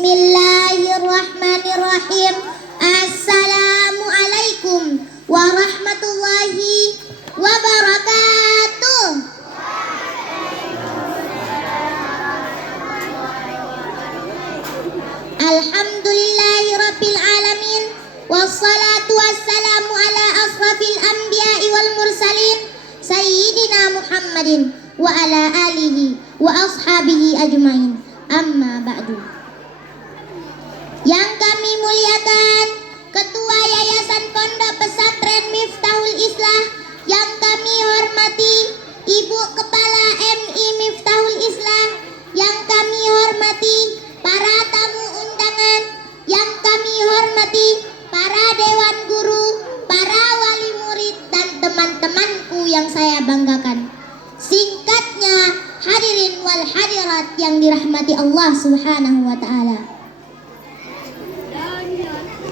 Bismillahirrahmanirrahim. Assalamualaikum warahmatullahi wabarakatuh. Alhamdulillahi rabbil alamin. Wassalatu wassalamu ala asrafil anbiya'i wal mursalin Sayyidina Muhammadin wa ala alihi wa ashabihi ajmain. Amma ba'du. Yang kami muliakan Ketua Yayasan Pondok Pesantren Miftahul Islah, yang kami hormati Ibu Kepala MI Miftahul Islah, yang kami hormati para tamu undangan, yang kami hormati para dewan guru, para wali murid, dan teman-temanku yang saya banggakan. Singkatnya, hadirin wal hadirat yang dirahmati Allah Subhanahu wa ta'ala.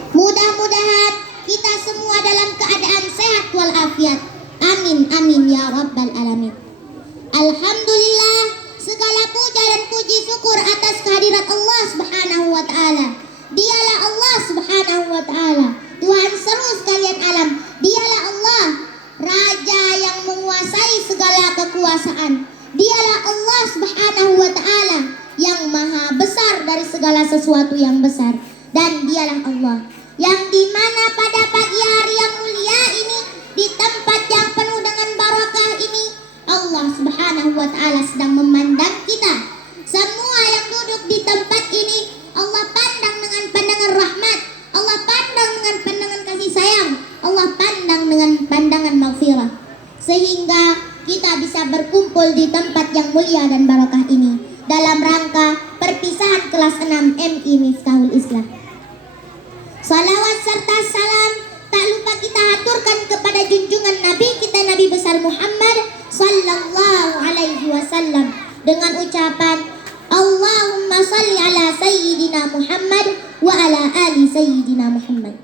Mudah-mudahan kita semua dalam keadaan sehat walafiat. Amin amin ya rabbal alamin. Alhamdulillah, segala puja dan puji syukur atas kehadirat Allah Subhanahu wa ta'ala. Dialah Allah Subhanahu wa ta'ala, Tuhan seluruh sekalian alam. Dialah Allah, Raja yang menguasai segala kekuasaan. Dialah Allah Subhanahu wa ta'ala yang maha besar dari segala sesuatu yang besar. Dan dialah Allah yang dimana pada pagi hari yang mulia ini, di tempat yang penuh dengan barakah ini, Allah Subhanahu wa ta'ala sedang memandang kita semua yang duduk di tempat ini. Allah pandang dengan pandangan rahmat, Allah pandang dengan pandangan kasih sayang, Allah pandang dengan pandangan maghfirah, sehingga kita bisa berkumpul di tempat yang mulia dan barakah ini dalam rangka perpisahan kelas 6 MI Miftahul Islah. Salawat serta salam tak lupa kita haturkan kepada junjungan Nabi kita, Nabi besar Muhammad sallallahu alaihi wasallam, dengan ucapan Allahumma salli ala sayyidina Muhammad wa ala ali sayyidina Muhammad.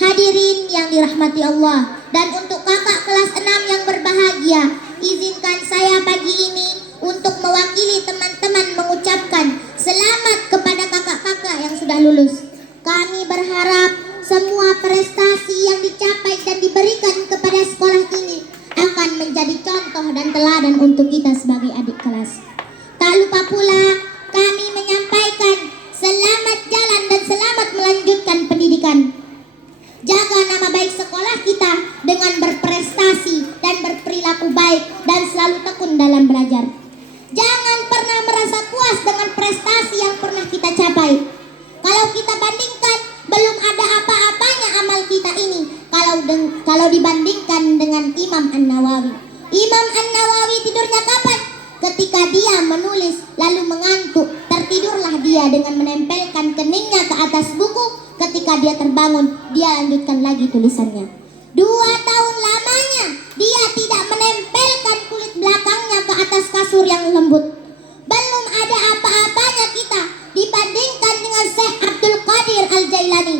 Hadirin yang dirahmati Allah, dan untuk kakak kelas 6 yang berbahagia, izinkan saya pagi ini untuk mewakili teman-teman mengucapkan selamat kepada kakak-kakak yang sudah lulus. Kami berharap semua prestasi yang dicapai dan diberikan kepada sekolah ini akan menjadi contoh dan teladan untuk kita sebagai adik kelas. Tak lupa pula kami menyampaikan selamat jalan dan selamat melanjutkan pendidikan. Jaga nama baik sekolah kita dengan berprestasi dan berperilaku baik dan selalu tekun dalam belajar. Jangan pernah merasa puas dengan prestasi yang pernah kita capai. Kalau kita bandingkan, belum ada apa-apanya amal kita ini kalau dibandingkan dengan Imam An-Nawawi. Imam An-Nawawi tidurnya kapan? Ketika dia menulis lalu mengantuk, tertidurlah dia dengan menempelkan keningnya ke atas buku. Ketika dia terbangun, dia lanjutkan lagi tulisannya. 2 tahun lamanya dia tidak menempelkan kulit belakangnya ke atas kasur yang lembut. Belum ada apa-apanya kita dibandingkan dengan Syekh Abdul Qadir Al-Jailani.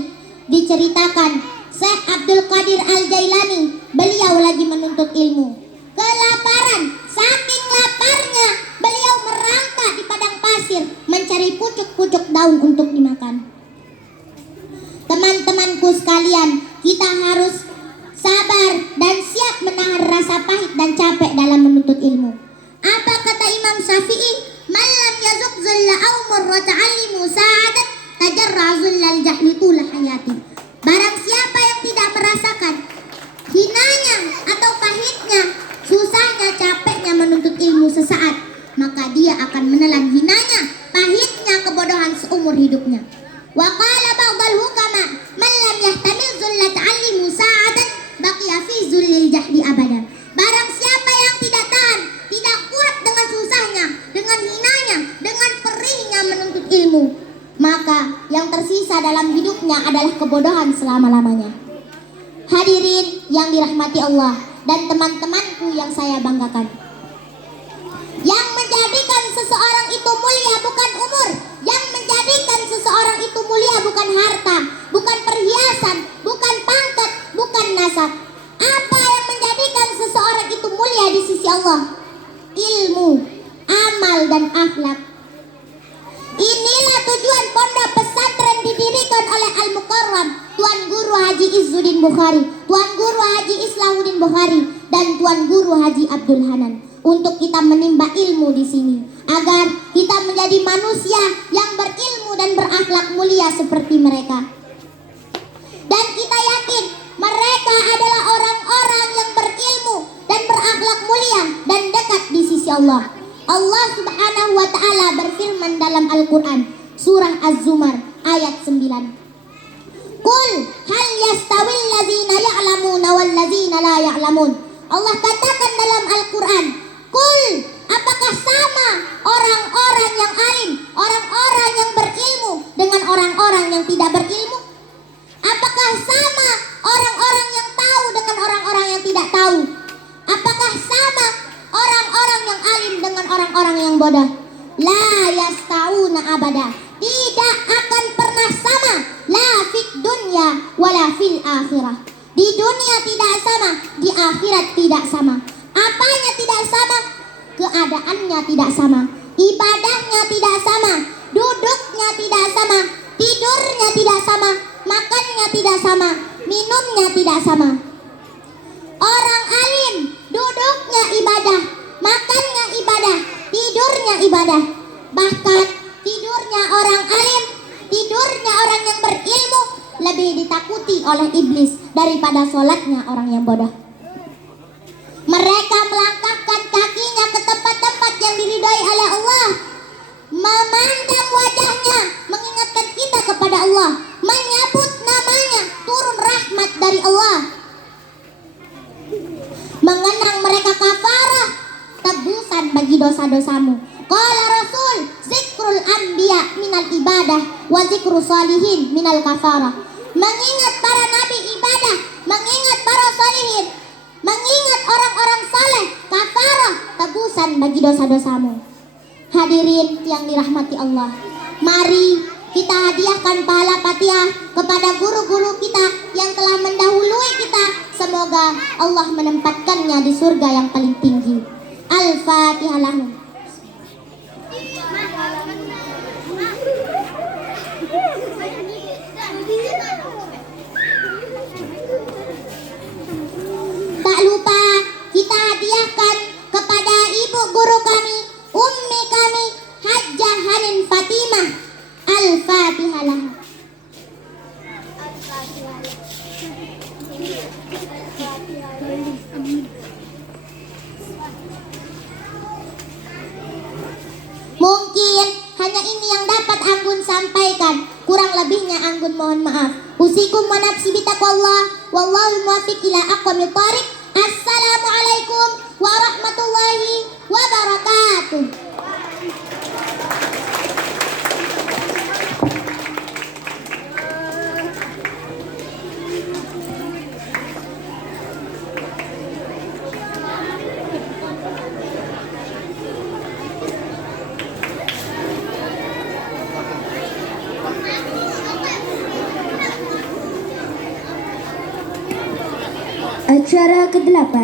Diceritakan Syekh Abdul Qadir Al-Jailani, beliau lagi menuntut ilmu, kelaparan. Saking laparnya beliau merangkak di padang pasir mencari pucuk-pucuk daun untuk dimakan. Teman-temanku sekalian, kita harus sabar dan siap menahan rasa pahit dan capek dalam menuntut ilmu. Apa kata Imam Syafi'i? Man lam yazuk zulla aw marra ta'allimu sa'adat tajarra zullal jahli tula hayati. Barang siapa yang tidak merasakan hinanya atau pahitnya, susahnya, capeknya menuntut ilmu sesaat, maka dia akan menelan hinanya, pahitnya kebodohan seumur hidupnya. Wa qala ba'dal hukama man lam yahtamil zulla ta'allimu sa'adat baqiya fi zullil jahli abada. Barang siapa yang tidak tahan, tidak kuat dengan susahnya, dengan hinanya, dengan perihnya menuntut ilmu, maka yang tersisa dalam hidupnya adalah kebodohan selama-lamanya. Hadirin yang dirahmati Allah dan teman-temanku yang saya banggakan, yang menjadikan seseorang itu mulia bukan umur, yang menjadikan seseorang itu mulia bukan harta, bukan perhiasan, bukan pangkat, bukan nasab. Apa yang menjadikan seseorang itu mulia di sisi Allah? Ilmu, amal, dan akhlak. Inilah tujuan pondok pesantren didirikan oleh Al-Mukarram Tuan Guru Haji Izzuddin Bukhari, Tuan Guru Haji Islahuddin Bukhari, dan Tuan Guru Haji Abdul Hanan, untuk kita menimba ilmu di sini agar kita menjadi manusia yang berilmu dan berakhlak mulia seperti mereka. Dan kita yakin mereka adalah orang-orang yang berilmu dan berakhlak mulia dan dekat di sisi Allah. Allah Subhanahu wa taala berfirman dalam Al-Qur'an surah Az-Zumar ayat 9. Qul hal yastawil ladzina ya'lamuna wal ladzina la ya'lamun. Allah katakan dalam Al-Qur'an, "Qul, apakah sama orang-orang yang alim, orang-orang yang berilmu dengan orang-orang yang tidak berilmu? Apakah sama orang-orang yang tahu dengan orang-orang yang tidak tahu? Apakah sama orang-orang yang alim dengan orang-orang yang bodoh? La yastauna abada." Tidak akan pernah sama, la fid dunya wala fil akhirah. Di dunia tidak sama, di akhirat tidak sama. Apanya tidak sama? Keadaannya tidak sama, ibadahnya tidak sama, duduknya tidak sama, tidurnya tidak sama, makannya tidak sama, minumnya tidak sama. Orang alim, duduknya ibadah, makannya ibadah, tidurnya ibadah. Bahkan tidurnya orang alim, tidurnya orang yang berilmu lebih ditakuti oleh iblis daripada sholatnya orang yang bodoh. Mereka melangkahkan kakinya ke tempat-tempat yang diridhai oleh Allah, memandang wajahnya, mengingatkan kita kepada Allah, menyebut namanya, turun rahmat dari Allah. Mengenang mereka kafarah, tebusan bagi dosa-dosamu. Qala Rasul, zikrul anbiya minal ibadah wa zikru salihin minal kafarah. Mengingat para nabi ibadah, mengingat para salihin, mengingat orang-orang saleh, kafarah, tebusan bagi dosa-dosamu. Hadirin yang dirahmati Allah, mari kita hadiahkan pahala Fatihah kepada guru-guru kita yang telah mendahului kita. Semoga Allah menempatkannya di surga yang paling tinggi. Al-Fatihah lahum. Tak lupa kita hadiahkan kepada ibu guru kami, ummi kami, Hajjah Hanin Fatimah. Al-Fatihah lahum. Mungkin hanya ini yang dapat Anggun sampaikan. Kurang lebihnya Anggun mohon maaf. Usikum wa nafsi bitaqwallah wallahul muwaffiq ila aqwamit thariq. Assalamualaikum warahmatullahi wabarakatuh. Acara ke-8,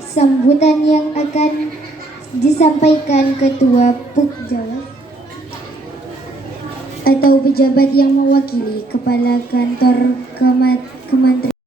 sambutan yang akan disampaikan Ketua Pukjawa atau pejabat yang mewakili Kepala Kantor Kamar